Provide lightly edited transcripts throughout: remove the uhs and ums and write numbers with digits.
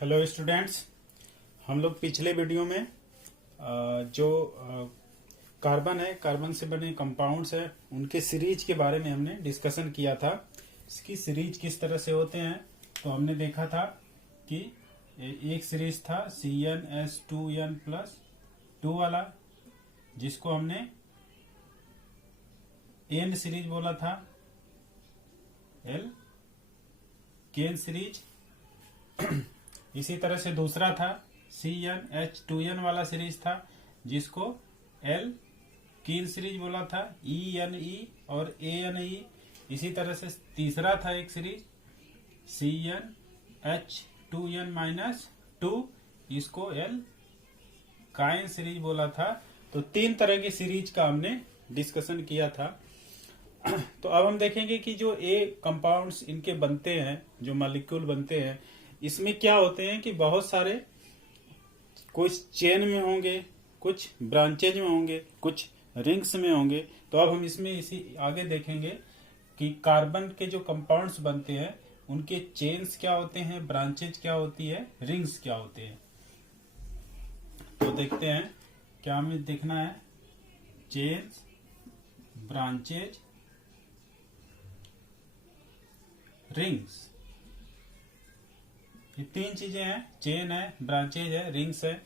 Hello students, हम लोग पिछले वीडियो में जो कार्बन है, कार्बन से बने कंपाउंड्स है, उनके सीरीज के बारे में हमने डिस्कशन किया था। इसकी सीरीज किस तरह से होते हैं तो हमने देखा था कि एक सीरीज था CnH2n+2 वाला, जिसको हमने एन सीरीज बोला था, केन सीरीज। इसी तरह से दूसरा था CnH2n वाला सीरीज था, जिसको एल कीन सीरीज बोला था, EnE और AnE। इसी तरह से तीसरा था एक सीरीज CnH2n-2, इसको एल काइन सीरीज बोला था। तो तीन तरह की सीरीज का हमने डिस्कशन किया था। तो अब हम देखेंगे कि जो ए कंपाउंड्स इनके बनते हैं, जो मॉलिक्यूल बनते हैं, इसमें क्या होते हैं कि बहुत सारे कुछ चेन में होंगे, कुछ ब्रांचेज में होंगे, कुछ रिंग्स में होंगे। तो अब हम इसमें इसी आगे देखेंगे कि कार्बन के जो कंपाउंड्स बनते हैं उनके चेन्स क्या होते हैं, ब्रांचेज क्या होती है, रिंग्स क्या होते हैं। तो देखते हैं क्या हमें देखना है। चेन्स, ब्रांचेज, रिंग्स, ये तीन चीजें हैं। चेन है, ब्रांचेज है, रिंग्स है।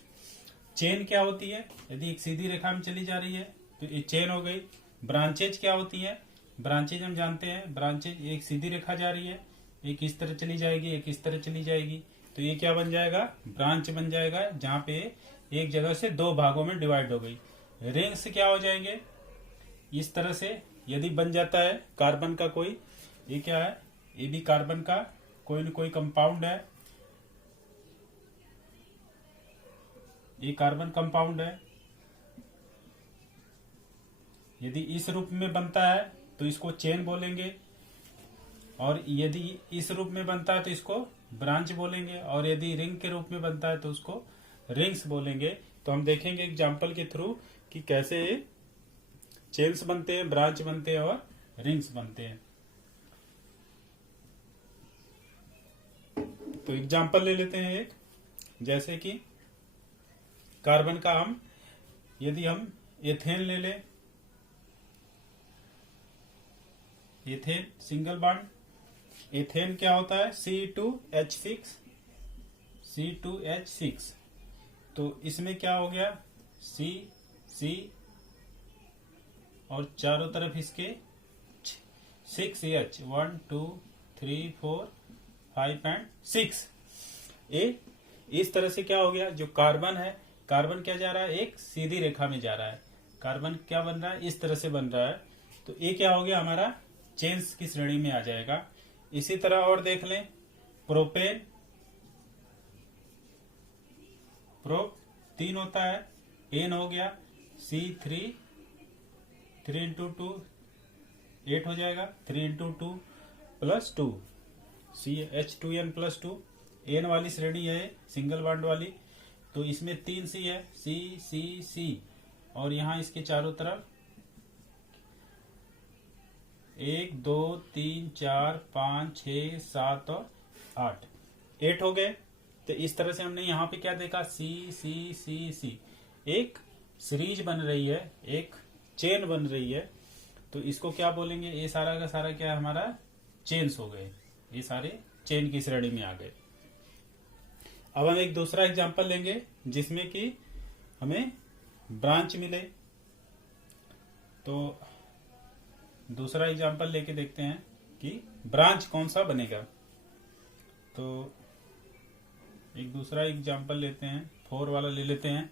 चेन क्या होती है? यदि एक सीधी रेखा में चली जा रही है तो ये चेन हो गई। ब्रांचेज क्या होती है? ब्रांचेज हम जानते हैं, ब्रांचेज एक सीधी रेखा जा रही है, एक इस तरह चली जाएगी, एक इस तरह चली जाएगी, तो ये क्या बन जाएगा? ब्रांच बन जाएगा, जहां पे एक जगह से दो भागों में डिवाइड हो गई। रिंग्स क्या हो जाएंगे? इस तरह से यदि बन जाता है कार्बन का कोई, ये क्या है? ये भी कार्बन का कोई न कोई कंपाउंड है, ये कार्बन कंपाउंड है। यदि इस रूप में बनता है तो इसको चेन बोलेंगे, और यदि इस रूप में बनता है तो इसको ब्रांच बोलेंगे, और यदि रिंग के रूप में बनता है तो उसको रिंग्स बोलेंगे। तो हम देखेंगे एग्जांपल के थ्रू कि कैसे चेन्स बनते हैं, ब्रांच बनते हैं और रिंग्स बनते हैं। तो एग्जांपल ले लेते हैं एक, जैसे कि कार्बन का यदि हम एथेन ले लें, एथेन सिंगल बॉन्ड, एथेन क्या होता है? C2H6। तो इसमें क्या हो गया? C और चारों तरफ इसके 6H, 1 2 3 4 5 एंड 6। इस तरह से क्या हो गया? जो कार्बन है, कार्बन क्या जा रहा है? एक सीधी रेखा में जा रहा है। कार्बन क्या बन रहा है? इस तरह से बन रहा है। तो ये क्या हो गया? हमारा चेन्स की श्रेणी में आ जाएगा। इसी तरह और देख लें, प्रोपेन, प्रोप 3 होता है, एन हो गया, C3, 3 × 2 8 हो जाएगा, 3 × 2 + 2, CH2n+2। एन वाली श्रेणी है, सिंगल बॉन्ड वाली। तो इसमें 3 C है, C, और यहां इसके चारों तरफ 1 2 3 4 5 6 7 और 8 हो गए। तो इस तरह से हमने यहाँ पे क्या देखा? C। एक सीरीज बन रही है, एक चेन बन रही है। तो इसको क्या बोलेंगे? ये सारा का सारा क्या हमारा चेन्स हो गए, ये सारे चेन की श्रेणी में आ गए। अब हम एक दूसरा एग्जांपल लेंगे जिसमें कि हमें ब्रांच मिले। तो दूसरा एग्जांपल लेके देखते हैं कि ब्रांच कौन सा बनेगा। तो एक दूसरा एग्जांपल लेते हैं, 4 वाला ले लेते हैं।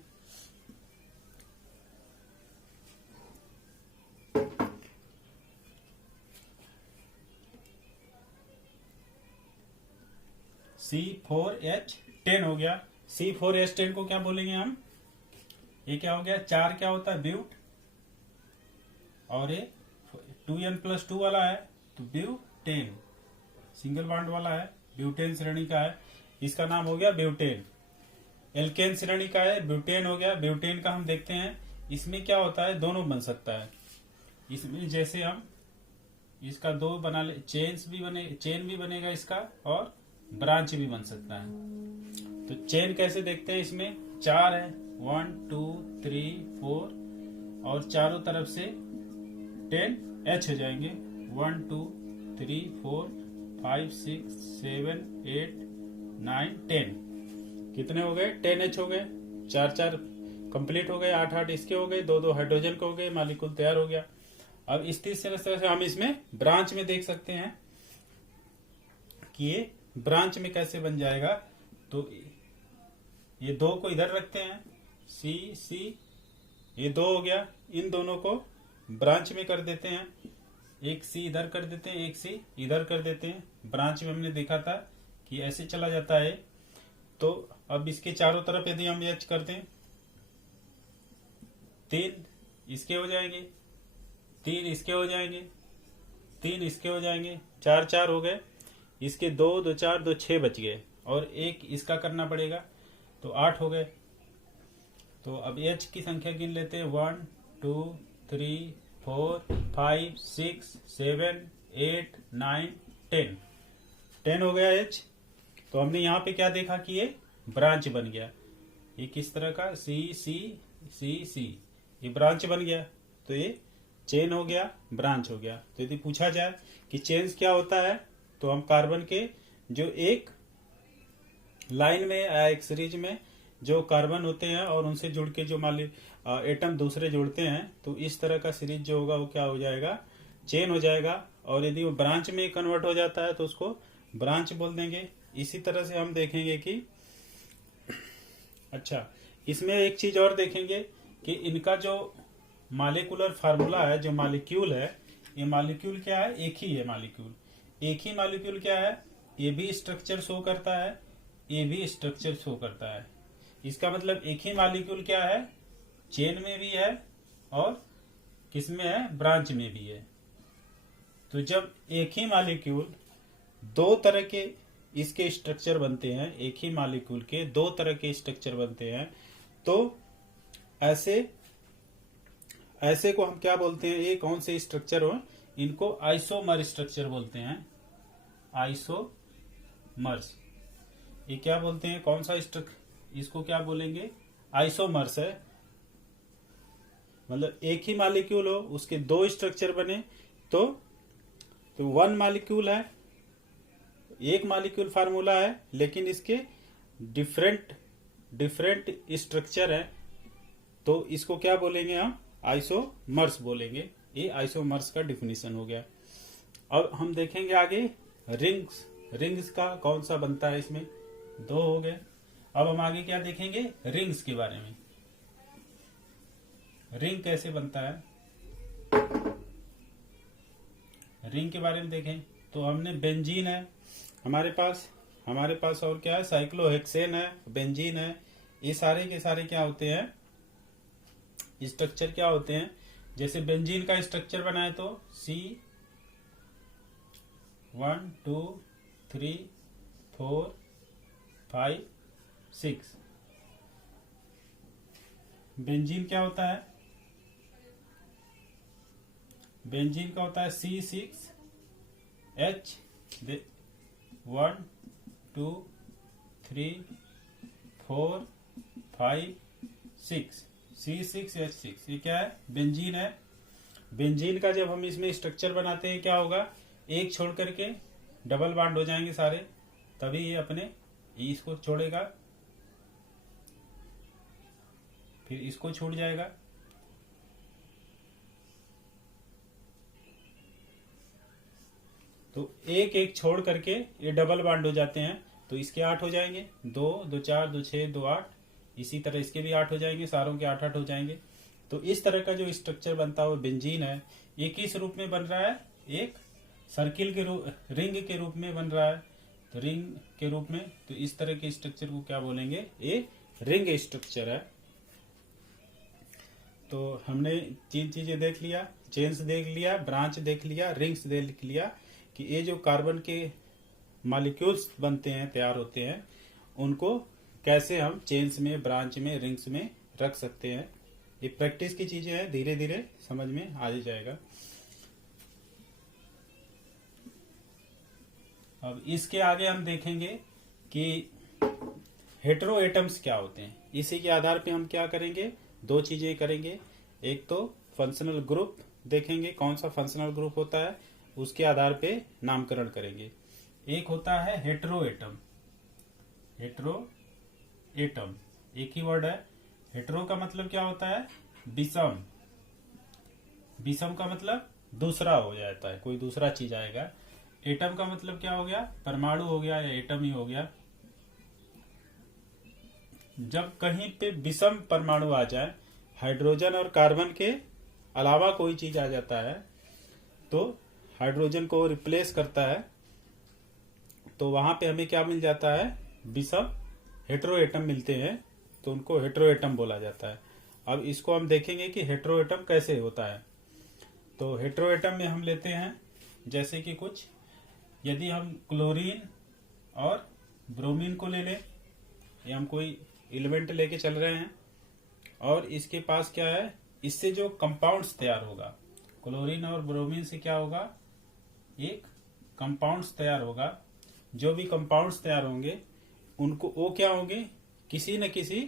C4H10 हो गया। C4H10 को क्या बोलेंगे हम? ये क्या हो गया? 4 क्या होता है? ब्यूट, और ये 2n+2 वाला है तो ब्यूटेन, सिंगल बॉन्ड वाला है, ब्यूटेन श्रेणी का है, इसका नाम हो गया ब्यूटेन। एल्केन श्रेणी का है, ब्यूटेन हो गया। ब्यूटेन का हम देखते हैं इसमें क्या होता है, दोनों बन सकता है। इसमें जैसे हम इसका दो बना ले, चेन भी बनेगा इसका, और ब्रांच भी बन सकता है। तो चेन कैसे देखते हैं, इसमें 4 है, 1 2 3 4 और चारों तरफ से 10 H हो जाएंगे, 1 2 3 4 5 6 7 8 9 10। कितने हो गए, 10 H हो गए, 4 4 कंप्लीट हो गए, 8 8 इसके हो गए, 2 2 हाइड्रोजन के हो गए, मॉलिक्यूल तैयार हो गया। अब इस तीसरे तरह से हम इसमें ब्रांच में देख सकते हैं कि ये ब्रांच में कैसे बन जाएगा। तो ये 2 को इधर रखते हैं, सी सी, ये 2 हो गया, इन दोनों को ब्रांच में कर देते हैं, एक सी इधर कर देते हैं, एक सी इधर कर देते हैं। ब्रांच में हमने देखा था कि ऐसे चला जाता है। तो अब इसके चारों तरफ यदि हम एच करते हैं, 3 इसके हो जाएंगे, 3 इसके हो जाएंगे, 3 इसके हो जाएंगे, 4 4 हो गए, इसके 2 2 4 2 6 बच गए और एक इसका करना पड़ेगा, तो 8 हो गए। तो अब एच की संख्या गिन लेते हैं, 1 2 3 4 5 6 7 8 9 10। 10 हो गया एच। तो हमने यहाँ पे क्या देखा कि ये ब्रांच बन गया। ये किस तरह का, सी सी सी सी, ये ब्रांच बन गया। तो ये चेन हो गया, ब्रांच हो गया। तो यदि पूछा जाए कि चेन्स क्या होता है, तो हम कार्बन के जो एक लाइन में या एक सीरीज में जो कार्बन होते हैं और उनसे जुड़ के जो एटम दूसरे जुड़ते हैं, तो इस तरह का सीरीज जो होगा वो क्या हो जाएगा, चेन हो जाएगा। और यदि वो ब्रांच में कन्वर्ट हो जाता है तो उसको ब्रांच बोल देंगे। इसी तरह से हम देखेंगे कि अच्छा, इसमें एक चीज और देखेंगे कि इनका जो मॉलिक्यूलर फार्मूला है, जो मॉलिक्यूल है, ये मॉलिक्यूल क्या है, एक ही है मॉलिक्यूल। एक ही मॉलिक्यूल क्या है, ये भी स्ट्रक्चर शो करता है, ये भी स्ट्रक्चर शो करता है। इसका मतलब एक ही मॉलिक्यूल क्या है, चेन में भी है और किसमें है, ब्रांच में भी है। तो जब एक ही मॉलिक्यूल 2 तरह के इसके स्ट्रक्चर बनते हैं, एक ही मॉलिक्यूल के 2 तरह के स्ट्रक्चर बनते हैं, तो ऐसे को हम क्या बोलते हैं, ये कौन से स्ट्रक्चर हो, इनको आइसोमर स्ट्रक्चर बोलते हैं। आइसोमर्स, ये क्या बोलते हैं, कौन सा स्ट्रक्चर, इसको क्या बोलेंगे, आइसोमर्स है। मतलब एक ही मॉलिक्यूल हो, उसके 2 स्ट्रक्चर बने, तो 1 मॉलिक्यूल है, एक मॉलिक्यूल फार्मूला है, लेकिन इसके डिफरेंट स्ट्रक्चर है, तो इसको क्या बोलेंगे हम, आइसोमर्स बोलेंगे। ये आइसोमर्स का डिफिनीशन हो गया। अब हम देखेंगे आगे रिंग्स का कौन सा बनता है, इसमें 2 हो गए। अब हम आगे क्या देखेंगे, रिंग्स के बारे में। रिंग कैसे बनता है, रिंग के बारे में देखें तो हमने बेंजीन है हमारे पास और क्या है, साइक्लोहेक्सेन है, बेंजीन है। ये सारे के सारे क्या होते हैं, स्ट्रक्चर क्या होते हैं। जैसे बेंजीन का स्ट्रक्चर बनाए तो C 1 2 3 4 5 6। बेंजीन क्या होता है, बेंजीन का होता है C6H 1 2 3 4 5 6, C6H6। ये क्या है, बेंजीन है। बेंजीन का जब हम इसमें स्ट्रक्चर बनाते हैं क्या होगा, एक छोड़ करके डबल बॉन्ड हो जाएंगे सारे, तभी ये अपने इसको छोड़ेगा, फिर इसको छूट जाएगा। तो एक एक छोड़ करके ये डबल बॉन्ड हो जाते हैं, तो इसके 8 हो जाएंगे, 2 2 4 2 6 2 8। इसी तरह इसके भी 8 हो जाएंगे, सारों के 8 8 हो जाएंगे। तो इस तरह का जो स्ट्रक्चर बनता है वो बेंजीन है। ये किस रूप में बन रहा है, एक सर्किल के रूप, रिंग के रूप में बन रहा है। तो रिंग के रूप में, तो इस तरह के स्ट्रक्चर को क्या बोलेंगे, ये रिंग स्ट्रक्चर है। तो हमने 3 चीजें देख लिया, चेन्स देख लिया, ब्रांच देख लिया, रिंग्स देख लिया, कि ये जो कार्बन के मॉलिक्यूल्स बनते हैं, तैयार होते हैं, उनको कैसे हम चेन्स में, ब्रांच में, रिंग्स में रख सकते हैं। ये प्रैक्टिस की चीजें हैं, धीरे धीरे समझ में आ जाएगा। अब इसके आगे हम देखेंगे कि हेटेरो एटम्स क्या होते हैं, इसी के आधार पे हम क्या करेंगे, दो चीजें करेंगे। एक तो फंक्शनल ग्रुप देखेंगे, कौन सा फंक्शनल ग्रुप होता है, उसके आधार पे नामकरण करेंगे। एक होता है हेटेरो एटम। हेटेरो एटम एक ही वर्ड है। हेटेरो का मतलब क्या होता है, विषम। विषम का मतलब दूसरा हो जाता है, कोई दूसरा चीज आएगा। एटम का मतलब क्या हो गया, परमाणु हो गया या एटम ही हो गया। जब कहीं पे विषम परमाणु आ जाए, हाइड्रोजन और कार्बन के अलावा कोई चीज आ जाता है, तो हाइड्रोजन को रिप्लेस करता है, तो वहां पे हमें क्या मिल जाता है, विषम हेटेरो एटम मिलते हैं, तो उनको हेटेरो एटम बोला जाता है। अब इसको हम देखेंगे कि हेटेरो एटम कैसे होता है। तो हेटेरो एटम में हम लेते हैं जैसे कि कुछ, यदि हम क्लोरीन और ब्रोमीन को ले लें, या हम कोई एलिमेंट लेके चल रहे हैं और इसके पास क्या है, इससे जो कंपाउंड्स तैयार होगा, क्लोरीन और ब्रोमीन से क्या होगा, एक कंपाउंड्स तैयार होगा। जो भी कंपाउंड्स तैयार होंगे उनको वो क्या होंगे, किसी न किसी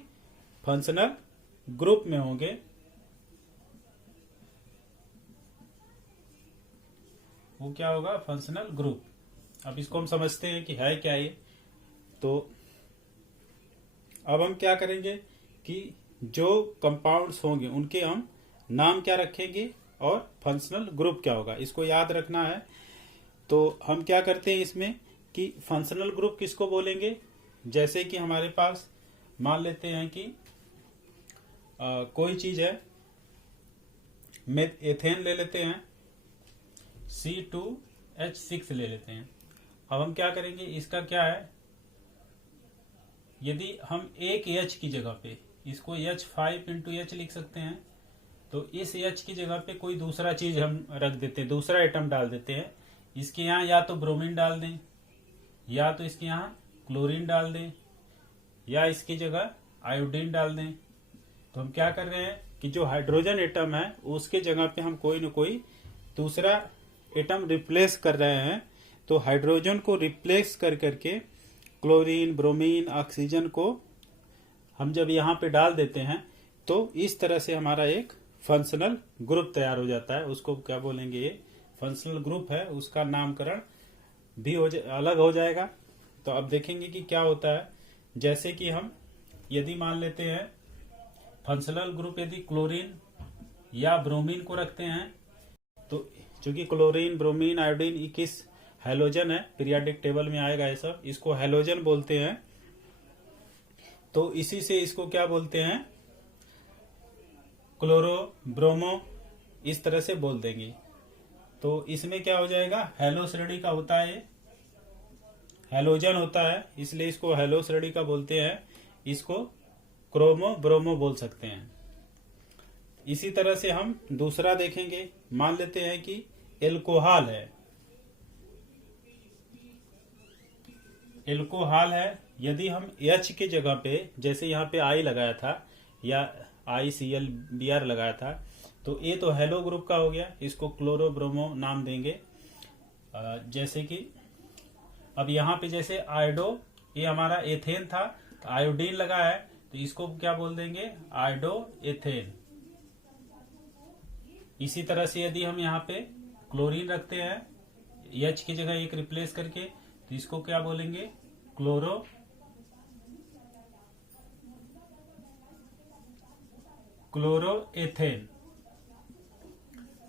फंक्शनल ग्रुप में होंगे। वो क्या होगा, फंक्शनल ग्रुप। अब इसको हम समझते हैं कि है क्या ये। तो अब हम क्या करेंगे कि जो कंपाउंड्स होंगे उनके हम नाम क्या रखेंगे और फंक्शनल ग्रुप क्या होगा, इसको याद रखना है। तो हम क्या करते हैं इसमें कि फंक्शनल ग्रुप किसको बोलेंगे, जैसे कि हमारे पास मान लेते हैं कि कोई चीज है, एथेन ले लेते हैं, C2H6 ले लेते हैं। अब हम क्या करेंगे, इसका क्या है, यदि हम एक H की जगह पे इसको H5 H लिख सकते हैं, तो इस H की जगह पे कोई दूसरा चीज हम रख देते हैं, दूसरा एटम डाल देते हैं। इसके यहाँ या तो ब्रोमीन डाल दें, या तो इसके यहाँ क्लोरीन डाल दें, या इसकी जगह आयोडीन डाल दें। तो हम क्या कर रहे हैं कि जो हाइड्रोजन एटम है उसके जगह पे हम कोई न कोई दूसरा एटम रिप्लेस कर रहे हैं। तो हाइड्रोजन को रिप्लेस कर करके क्लोरीन, ब्रोमीन, ऑक्सीजन को हम जब यहाँ पे डाल देते हैं, तो इस तरह से हमारा एक फंक्शनल ग्रुप तैयार हो जाता है। उसको क्या बोलेंगे, ये फंक्शनल ग्रुप है, उसका नामकरण भी अलग हो जाएगा। तो अब देखेंगे कि क्या होता है। जैसे कि हम यदि मान लेते हैं फंक्शनल ग्रुप, यदि क्लोरीन या ब्रोमीन को रखते हैं, तो चूंकि क्लोरीन, ब्रोमीन, आयोडीन 21 हैलोजन है, पीरियोडिक टेबल में आएगा ये सब, इसको हैलोजन बोलते हैं। तो इसी से इसको क्या बोलते हैं, क्लोरो, ब्रोमो, इस तरह से बोल देंगे। तो इसमें क्या हो जाएगा, हैलो श्रेणी का होता है, हैलोजन होता है, इसलिए इसको हैलो श्रेणी का बोलते हैं। इसको क्रोमो, ब्रोमो बोल सकते हैं। इसी तरह से हम दूसरा देखेंगे, मान लेते हैं कि एल्कोहल है। एल्कोहल है, यदि हम H की जगह पे, जैसे यहाँ पे I लगाया था या ICl Br लगाया था, तो ये तो हेलो ग्रुप का हो गया, इसको क्लोरो ब्रोमो नाम देंगे। जैसे कि अब यहाँ पे जैसे आयोडो, ये हमारा एथेन था, तो आयोडीन लगा है, तो इसको क्या बोल देंगे, आयोडो एथेन। इसी तरह से यदि हम यहाँ पे क्लोरीन रखते हैं, H की जगह एक रिप्लेस करके, तो इसको क्या बोलेंगे, क्लोरोएथेन।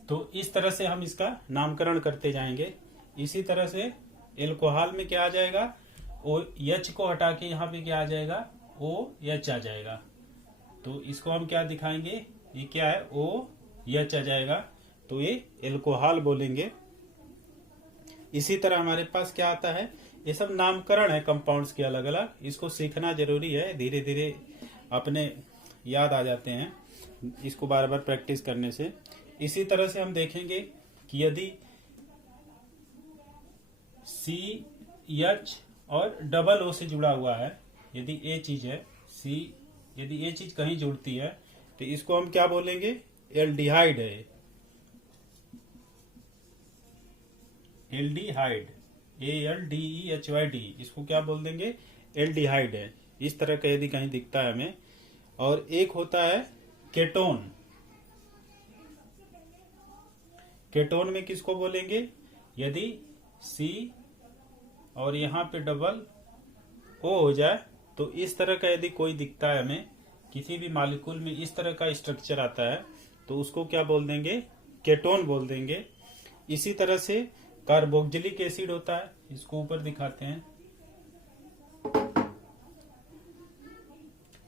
तो इस तरह से हम इसका नामकरण करते जाएंगे। इसी तरह से एल्कोहल में क्या आ जाएगा, OH को हटा के यहाँ पे क्या आ जाएगा, OH आ जाएगा। तो इसको हम क्या दिखाएंगे, ये क्या है, OH आ जाएगा, तो ये एल्कोहल बोलेंगे। इसी तरह हमारे पास क्या आता है, ये सब नामकरण है कंपाउंड्स के अलग अलग, इसको सीखना जरूरी है, धीरे धीरे अपने याद आ जाते हैं, इसको बार बार प्रैक्टिस करने से। इसी तरह से हम देखेंगे कि यदि CH और डबल O से जुड़ा हुआ है, यदि ये चीज है C, यदि ये चीज कहीं जुड़ती है, तो इसको हम क्या बोलेंगे, एल्डिहाइड है। एल्डिहाइड, ALDEHYD, इसको क्या बोल देंगे, एल्डिहाइड है। इस तरह का यदि कहीं दिखता है हमें, और एक होता है केटोन। केटोन में किसको बोलेंगे, यदि C और यहाँ पे डबल O हो जाए तो इस तरह का यदि कोई दिखता है हमें, किसी भी मॉलिक्यूल में इस तरह का स्ट्रक्चर आता है तो उसको क्या बोल देंगे, केटोन बोल देंगे। इसी तरह से कार्बोक्जिलिक एसिड होता है, इसको ऊपर दिखाते हैं।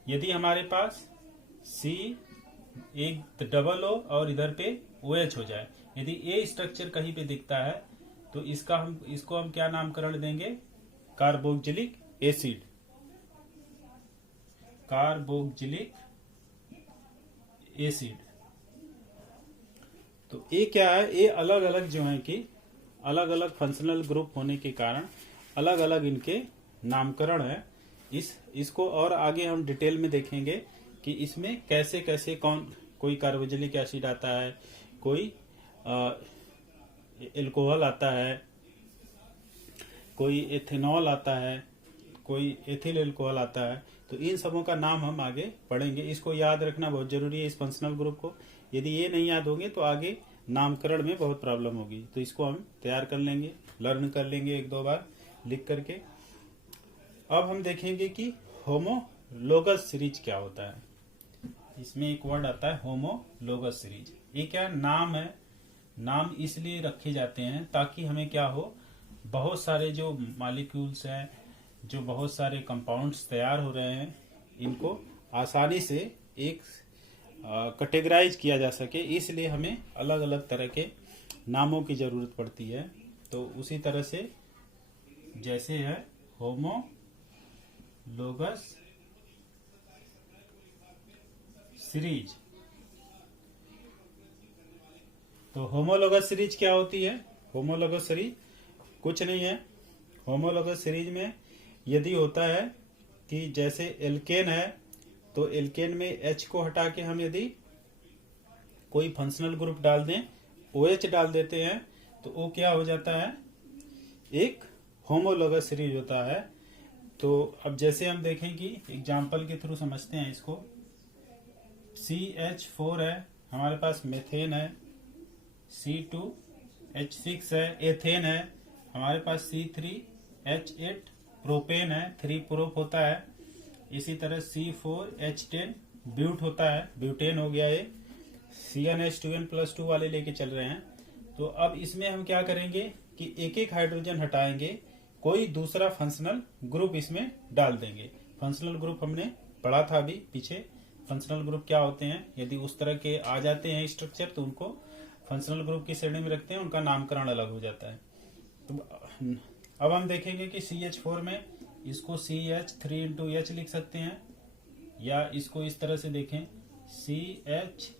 यदि हमारे पास C एक डबल O और इधर पे OH हो जाए, यदि ये स्ट्रक्चर कहीं पे दिखता है तो इसको हम क्या नामकरण देंगे, कार्बोक्जिलिक एसिड। Carboxylic acid. तो ये क्या है, ये अलग अलग जो है कि अलग अलग फंक्शनल ग्रुप होने के कारण अलग अलग इनके नामकरण है। इसको और आगे हम डिटेल में देखेंगे कि इसमें कैसे कैसे कोई कार्बोक्जिलिक एसिड आता है, कोई एल्कोहल आता है, कोई एथेनॉल आता है, कोई एथिल एल्कोहल आता है। तो इन सबों का नाम हम आगे पढ़ेंगे। इसको याद रखना बहुत जरूरी है, इस फंक्शनल ग्रुप को। यदि ये नहीं याद होंगे तो आगे नामकरण में बहुत प्रॉब्लम होगी। तो इसको हम तैयार कर लेंगे, लर्न कर लेंगे एक दो बार लिख करके। अब हम देखेंगे कि होमोलोगस सीरीज क्या होता है। इसमें एक वर्ड आता है होमोलोगस सीरीज। ये क्या नाम है, नाम इसलिए रखे जाते हैं ताकि हमें क्या हो, बहुत सारे जो मॉलिक्यूल्स हैं, जो बहुत सारे कंपाउंड्स तैयार हो रहे हैं, इनको आसानी से एक कैटेगराइज किया जा सके। इसलिए हमें अलग अलग तरह के नामों की जरूरत पड़ती है। तो उसी तरह से जैसे है होमोलोगस सीरीज। तो होमोलोगस सीरीज क्या होती है, होमोलोगस सीरीज कुछ नहीं है। होमोलोगस सीरीज में यदि होता है कि जैसे एल्केन है तो एल्केन में H को हटा के हम यदि कोई फंक्शनल ग्रुप डाल दें, OH डाल देते हैं, तो वो क्या हो जाता है, एक होमोलोगस सीरीज होता है। तो अब जैसे हम देखें कि एग्जाम्पल के थ्रू समझते हैं इसको। CH4 है, हमारे पास मेथेन है, C2H6 है, एथेन है, हमारे पास C3H8 प्रोपेन है, 3 प्रोप होता है। इसी तरह C4H10 ब्यूट होता है, ब्यूटेन हो गया। ये CnH2n+2 वाले लेके चल रहे हैं। तो अब इसमें हम क्या करेंगे कि एक एक हाइड्रोजन हटाएंगे, कोई दूसरा फंक्शनल ग्रुप इसमें डाल देंगे। फंक्शनल ग्रुप हमने पढ़ा था अभी पीछे। फंक्शनल ग्रुप क्या होते हैं, यदि उस तरह के आ जाते हैं स्ट्रक्चर तो उनको फंक्शनल ग्रुप की श्रेणी में रखते हैं, उनका नामकरण अलग हो जाता है। तो अब हम देखेंगे कि CH4 में इसको CH3×H लिख सकते हैं, या इसको इस तरह से देखें CH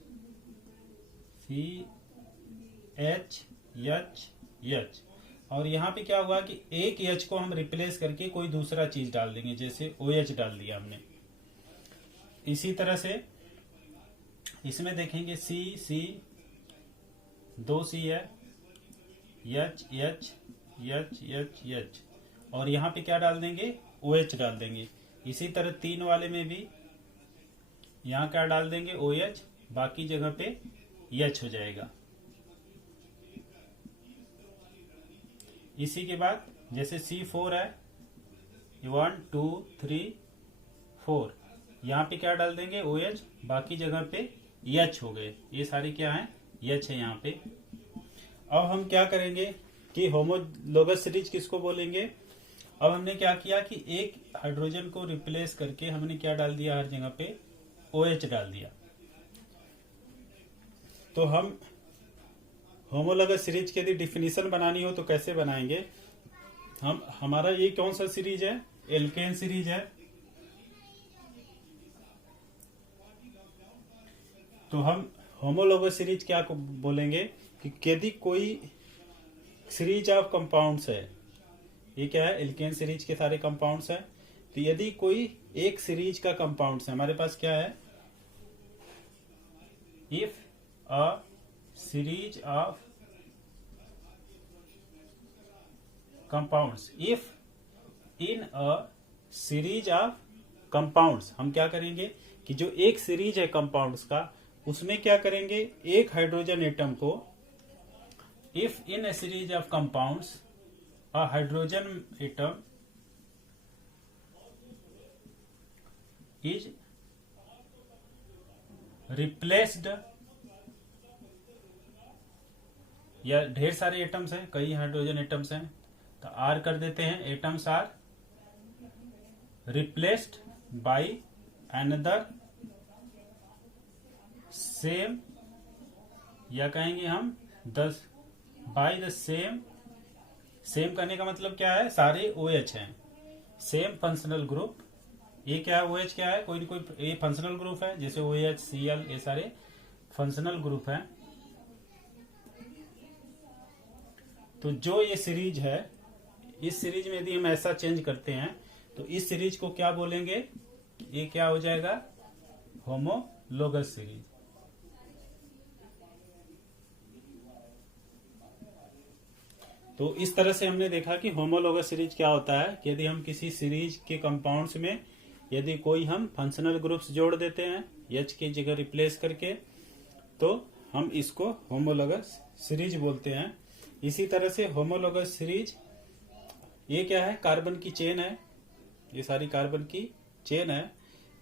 H। और यहाँ पे क्या हुआ कि एक H को हम रिप्लेस करके कोई दूसरा चीज डाल देंगे, जैसे OH डाल दिया हमने। इसी तरह से इसमें देखेंगे C 2 C है, H और यहाँ पे क्या डाल देंगे, OH डाल देंगे। इसी तरह 3 वाले में भी यहाँ क्या डाल देंगे, OH, बाकी जगह पे H हो जाएगा। इसी के बाद जैसे C4 है, 1 2 3 4, यहाँ पे क्या डाल देंगे, OH, बाकी जगह पे H हो गए। ये सारी क्या है, H है यहाँ पे। अब हम क्या करेंगे कि होमोलोगस सीरीज किसको बोलेंगे। अब हमने क्या किया कि एक हाइड्रोजन को रिप्लेस करके हमने क्या डाल दिया, हर जगह पे OH डाल दिया। तो हम होमोलोगस सीरीज की यदि डिफिनीशन बनानी हो तो कैसे बनाएंगे। हमारा ये कौन सा सीरीज है, एल्केन सीरीज है। तो हम होमोलोगस सीरीज क्या बोलेंगे कि यदि कोई सीरीज ऑफ कंपाउंड्स है, ये क्या है, एल्केन सीरीज के सारे कंपाउंड्स हैं। तो यदि कोई एक सीरीज का कंपाउंड्स है, हमारे पास क्या है, if a series of compounds, if in a series of compounds, हम क्या करेंगे कि जो एक सीरीज है कंपाउंड्स का, उसमें क्या करेंगे, एक हाइड्रोजन एटम को, if in A series of compounds a hydrogen atom is replaced, या ढेर सारे एटम्स हैं, कई हाइड्रोजन एटम्स हैं, तो आर कर देते हैं, atoms are replaced by another same, या कहेंगे हम बाय द सेम, सेम करने का मतलब क्या है, सारे OH हैं, सेम फंक्शनल ग्रुप। ये क्या है, OH क्या है, कोई न कोई ये फंक्शनल ग्रुप है, जैसे OH, Cl, ये सारे फंक्शनल ग्रुप हैं। तो जो ये सीरीज है, इस सीरीज में यदि हम ऐसा चेंज करते हैं तो इस सीरीज को क्या बोलेंगे, ये क्या हो जाएगा, होमोलोगस सीरीज। तो इस तरह से हमने देखा कि होमोलोगस सीरीज क्या होता है कि यदि हम किसी सीरीज के कंपाउंड्स में यदि कोई हम फंक्शनल ग्रुप्स जोड़ देते हैं H की जगह रिप्लेस करके, तो हम इसको होमोलोगस सीरीज बोलते हैं। इसी तरह से होमोलोगस सीरीज, ये क्या है, कार्बन की चेन है, ये सारी कार्बन की चेन है।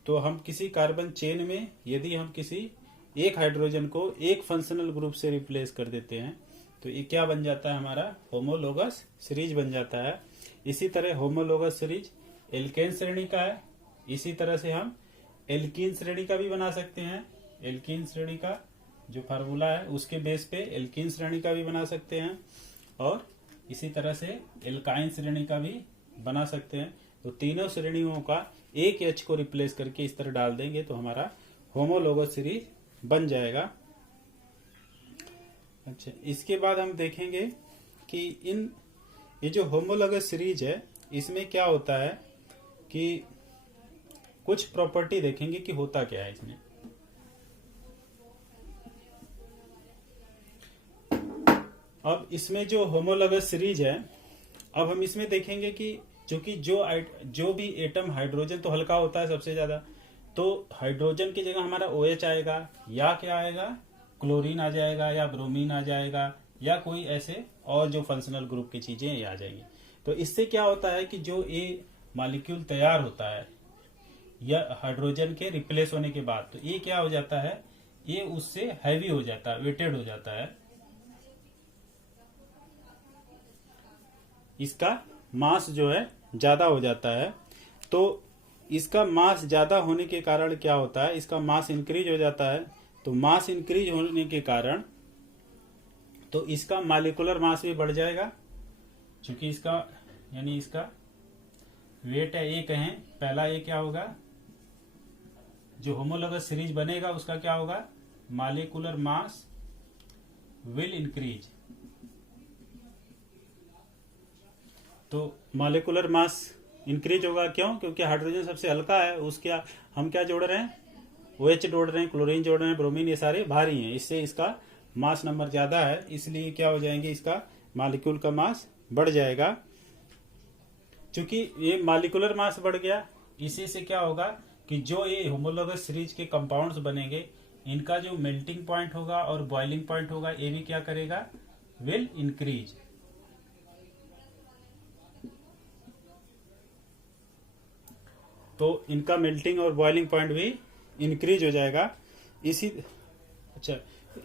तो हम किसी कार्बन चेन में यदि हम किसी एक हाइड्रोजन को एक फंक्शनल ग्रुप से रिप्लेस कर देते हैं तो ये क्या बन जाता है, हमारा होमोलोगस सीरीज बन जाता है। इसी तरह होमोलोगस सीरीज एल्केन श्रेणी का है। इसी तरह से हम एल्कीन श्रेणी का भी बना सकते हैं। एल्कीन श्रेणी का जो फार्मूला है उसके बेस पे एल्कीन श्रेणी का भी बना सकते हैं, और इसी तरह से एल्काइन श्रेणी का भी बना सकते हैं। तो तीनों श्रेणियों का एक H को रिप्लेस करके इस तरह डाल देंगे तो हमारा होमोलोगस सीरीज बन जाएगा। अच्छा, इसके बाद हम देखेंगे कि ये जो होमोलोगस सीरीज है इसमें क्या होता है कि कुछ प्रॉपर्टी देखेंगे कि होता क्या है इसमें। अब इसमें जो होमोलोगस सीरीज है, अब हम इसमें देखेंगे कि चूंकि जो भी एटम, हाइड्रोजन तो हल्का होता है सबसे ज्यादा, तो हाइड्रोजन की जगह हमारा OH आएगा, या क्या आएगा, क्लोरीन आ जाएगा, या ब्रोमीन आ जाएगा, या कोई ऐसे और जो फंक्शनल ग्रुप की चीजें ये आ जाएंगी। तो इससे क्या होता है कि जो ये मॉलिक्यूल तैयार होता है या हाइड्रोजन के रिप्लेस होने के बाद, तो ये क्या हो जाता है, ये उससे हैवी हो जाता है, वेटेड हो जाता है, इसका मास जो है ज्यादा हो जाता है। तो इसका मास ज्यादा होने के कारण क्या होता है, इसका मास इंक्रीज हो जाता है। तो मास इंक्रीज होने के कारण तो इसका मॉलिक्यूलर मास भी बढ़ जाएगा, क्योंकि इसका यानी इसका वेट है, ये कहें पहला, ये क्या होगा, जो होमोलोगस सीरीज बनेगा उसका क्या होगा, मॉलिक्यूलर मास विल इंक्रीज। तो मॉलिक्यूलर मास इंक्रीज होगा, क्यों, क्योंकि हाइड्रोजन सबसे हल्का है, उसके हम क्या जोड़ रहे हैं, OH जोड़ रहे हैं, क्लोरीन जोड़ रहे हैं, ब्रोमीन, ये सारे भारी हैं, इससे इसका मास नंबर ज्यादा है, इसलिए क्या हो जाएंगे, इसका मॉलिक्यूल का मास बढ़ जाएगा। क्योंकि ये मॉलिक्यूलर मास बढ़ गया, इसी से क्या होगा कि जो ये होमोलोगस सीरीज के कंपाउंड्स बनेंगे, इनका जो मेल्टिंग पॉइंट होगा और बॉइलिंग पॉइंट होगा, ये भी क्या करेगा, विल इंक्रीज। तो इनका मेल्टिंग और बॉइलिंग पॉइंट भी इंक्रीज हो जाएगा। अच्छा,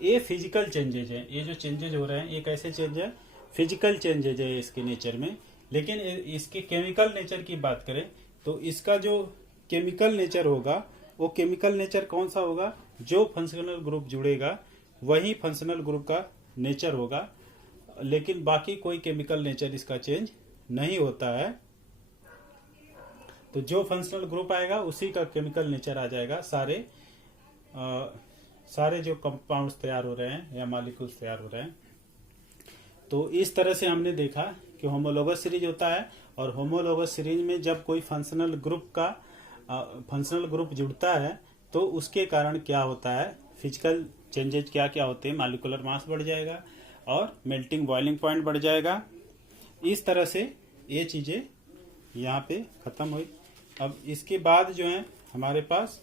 ये फिजिकल चेंजेज है, ये जो चेंजेज हो रहे हैं ये कैसे चेंज है, फिजिकल चेंजेज है इसके नेचर में। लेकिन इसके केमिकल नेचर की बात करें तो इसका जो केमिकल नेचर होगा, वो केमिकल नेचर कौन सा होगा, जो फंक्शनल ग्रुप जुड़ेगा वही फंक्शनल ग्रुप का नेचर होगा, लेकिन बाकी कोई केमिकल नेचर इसका चेंज नहीं होता है। तो जो फंक्शनल ग्रुप आएगा उसी का केमिकल नेचर आ जाएगा। सारे जो कंपाउंड्स तैयार हो रहे हैं या मॉलिक्यूल्स तैयार हो रहे हैं। तो इस तरह से हमने देखा कि होमोलोगस सीरीज होता है, और होमोलोगस सीरीज में जब कोई फंक्शनल ग्रुप जुड़ता है तो उसके कारण क्या होता है, फिजिकल चेंजेज क्या क्या होते हैं, मॉलिक्यूलर मास बढ़ जाएगा और मेल्टिंग बॉइलिंग पॉइंट बढ़ जाएगा। इस तरह से ये चीजें यहाँ पे खत्म हुई। अब इसके बाद जो है हमारे पास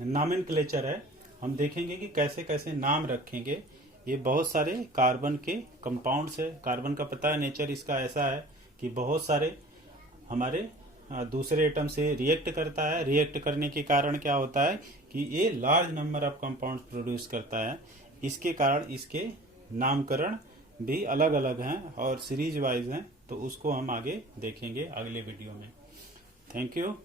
नॉमेनक्लेचर है। हम देखेंगे कि कैसे कैसे नाम रखेंगे। ये बहुत सारे कार्बन के कंपाउंड्स है। कार्बन का पता है नेचर इसका ऐसा है कि बहुत सारे हमारे दूसरे एटम से रिएक्ट करता है। रिएक्ट करने के कारण क्या होता है कि ये large number of compounds produce करता है। इसके कारण इसके नामकरण भी अलग अलग हैं और सीरीज वाइज हैं। तो उसको हम आगे देखेंगे अगले वीडियो में। Thank you.